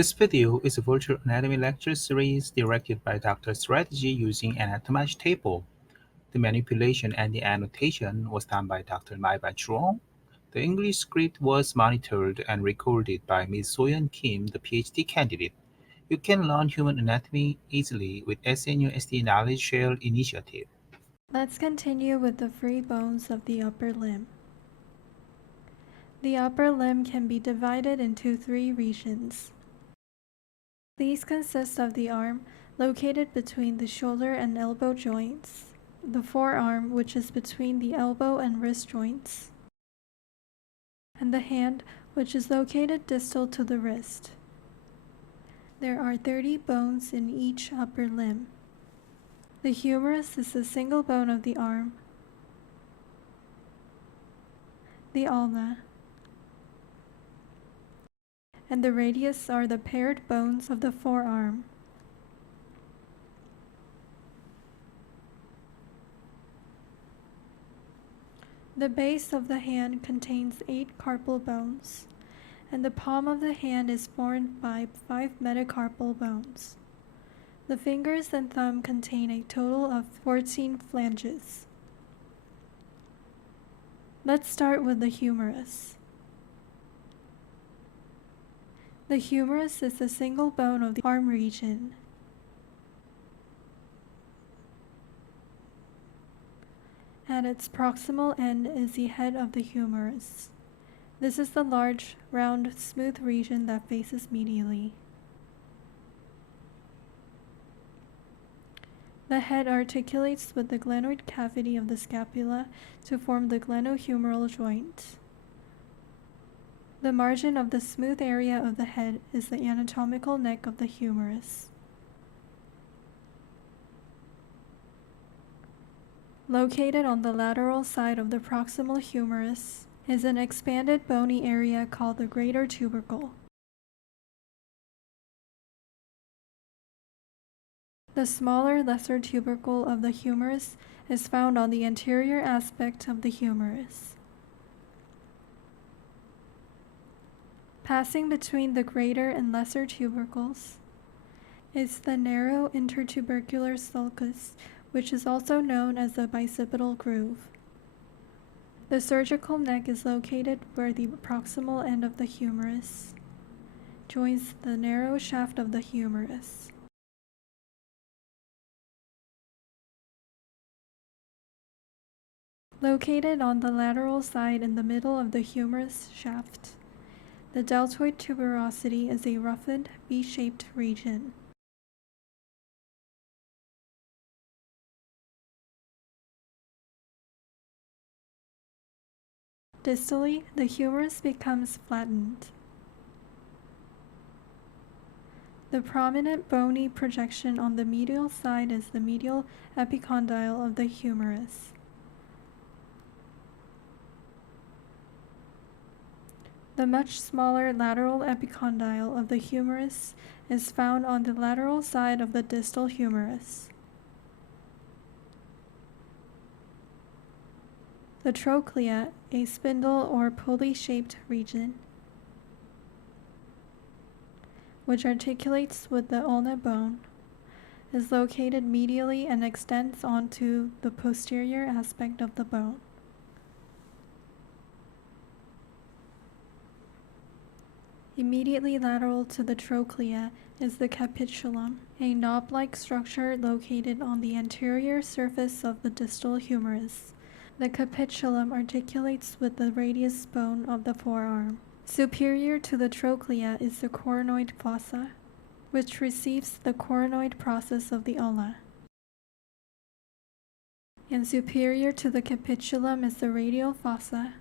This video is a virtual anatomy lecture series directed by Dr. Strategy using Anatomage table. The manipulation and the annotation was done by Dr. Mai by Truong. The English script was monitored and recorded by Ms. Soyeon Kim, the PhD candidate. You can learn human anatomy easily with SNUSD Knowledge Share Initiative. Let's continue with the free bones of the upper limb. The upper limb can be divided into three regions. These consist of the arm, located between the shoulder and elbow joints, the forearm, which is between the elbow and wrist joints, and the hand, which is located distal to the wrist. There are 30 bones in each upper limb. The humerus is the single bone of the arm, the ulna, and the radius are the paired bones of the forearm. The base of the hand contains 8 carpal bones, and the palm of the hand is formed by 5 metacarpal bones. The fingers and thumb contain a total of 14 flanges. Let's start with the humerus. The humerus is the single bone of the arm region. At its proximal end is the head of the humerus. This is the large, round, smooth region that faces medially. The head articulates with the glenoid cavity of the scapula to form the glenohumeral joint. The margin of the smooth area of the head is the anatomical neck of the humerus. Located on the lateral side of the proximal humerus is an expanded bony area called the greater tubercle. The smaller lesser tubercle of the humerus is found on the anterior aspect of the humerus. Passing between the greater and lesser tubercles is the narrow intertubercular sulcus, which is also known as the bicipital groove. The surgical neck is located where the proximal end of the humerus joins the narrow shaft of the humerus. Located on the lateral side in the middle of the humerus shaft, the deltoid tuberosity is a roughened, V-shaped region. Distally, the humerus becomes flattened. The prominent bony projection on the medial side is the medial epicondyle of the humerus. The much smaller lateral epicondyle of the humerus is found on the lateral side of the distal humerus. The trochlea, a spindle or pulley-shaped region, which articulates with the ulna bone, is located medially and extends onto the posterior aspect of the bone. Immediately lateral to the trochlea is the capitulum, a knob-like structure located on the anterior surface of the distal humerus. The capitulum articulates with the radius bone of the forearm. Superior to the trochlea is the coronoid fossa, which receives the coronoid process of the ulna. And superior to the capitulum is the radial fossa,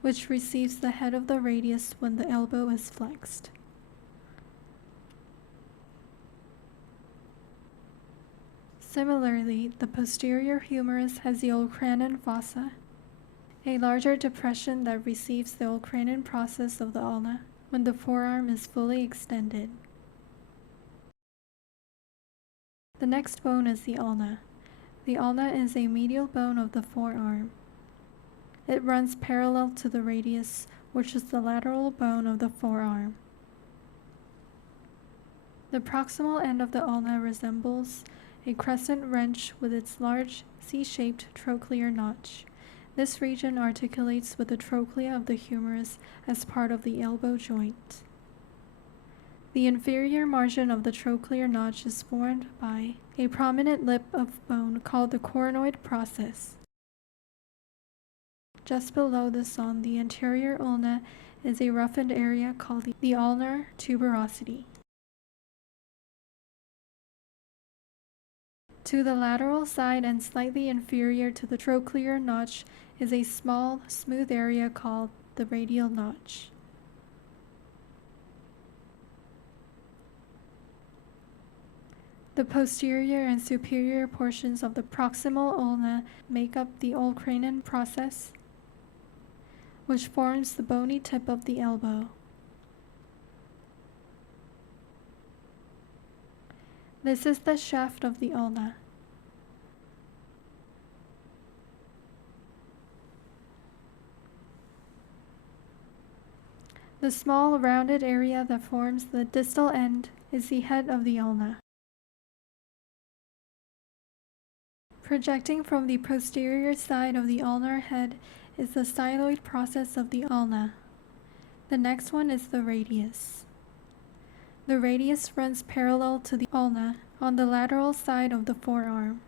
which receives the head of the radius when the elbow is flexed. Similarly, the posterior humerus has the olecranon fossa, a larger depression that receives the olecranon process of the ulna when the forearm is fully extended. The next bone is the ulna. The ulna is a medial bone of the forearm. It runs parallel to the radius, which is the lateral bone of the forearm. The proximal end of the ulna resembles a crescent wrench with its large C-shaped trochlear notch. This region articulates with the trochlea of the humerus as part of the elbow joint. The inferior margin of the trochlear notch is formed by a prominent lip of bone called the coronoid process. Just below this on the anterior ulna is a roughened area called the ulnar tuberosity. To the lateral side and slightly inferior to the trochlear notch is a small, smooth area called the radial notch. The posterior and superior portions of the proximal ulna make up the olecranon process, which forms the bony tip of the elbow. This is the shaft of the ulna. The small rounded area that forms the distal end is the head of the ulna. Projecting from the posterior side of the ulnar head is the styloid process of the ulna. The next one is the radius. The radius runs parallel to the ulna on the lateral side of the forearm.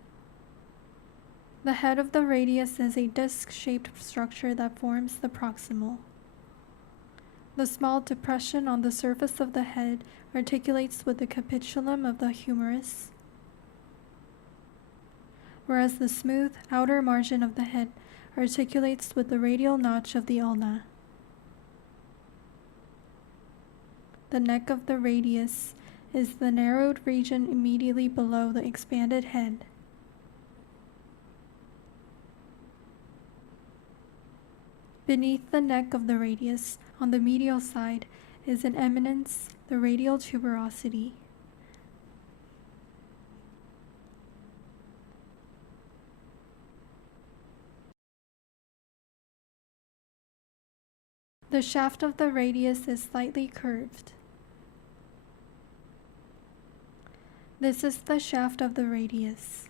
The head of the radius is a disc-shaped structure that forms the proximal. The small depression on the surface of the head articulates with the capitulum of the humerus, whereas the smooth outer margin of the head articulates with the radial notch of the ulna. The neck of the radius is the narrowed region immediately below the expanded head. Beneath the neck of the radius, on the medial side, is an eminence, the radial tuberosity. The shaft of the radius is slightly curved. This is the shaft of the radius.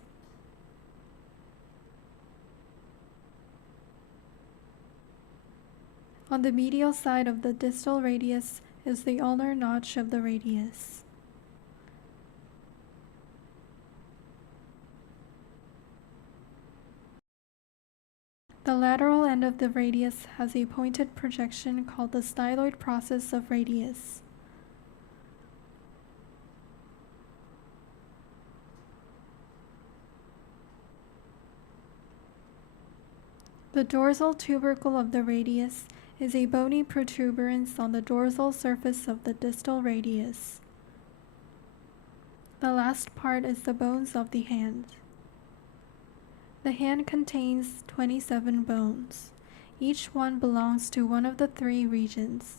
On the medial side of the distal radius is the ulnar notch of the radius. The lateral end of the radius has a pointed projection called the styloid process of radius. The dorsal tubercle of the radius is a bony protuberance on the dorsal surface of the distal radius. The last part is the bones of the hand. The hand contains 27 bones. Each one belongs to one of the three regions,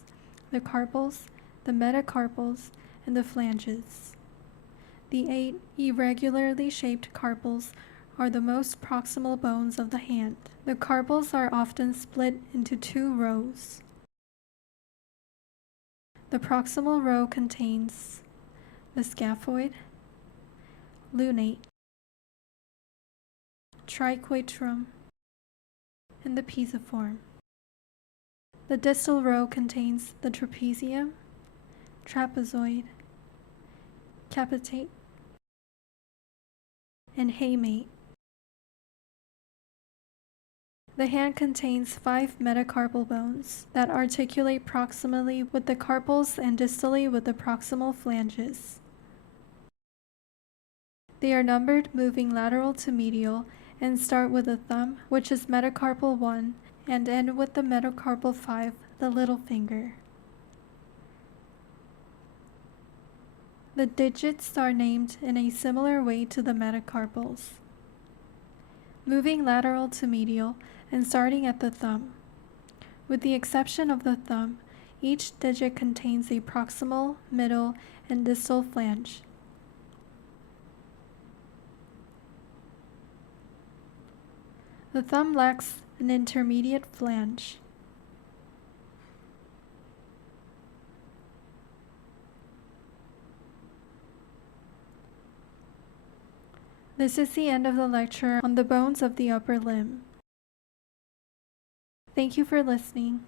the carpals, the metacarpals, and the phalanges. The 8 irregularly shaped carpals are the most proximal bones of the hand. The carpals are often split into 2 rows. The proximal row contains the scaphoid, lunate, triquetrum, and the pisiform. The distal row contains the trapezium, trapezoid, capitate, and hamate. The hand contains 5 metacarpal bones that articulate proximally with the carpals and distally with the proximal phalanges. They are numbered moving lateral to medial and start with the thumb, which is metacarpal 1, and end with the metacarpal 5, the little finger. The digits are named in a similar way to the metacarpals. Moving lateral to medial and starting at the thumb. With the exception of the thumb, each digit contains a proximal, middle, and distal phalange. The thumb lacks an intermediate flange. This is the end of the lecture on the bones of the upper limb. Thank you for listening.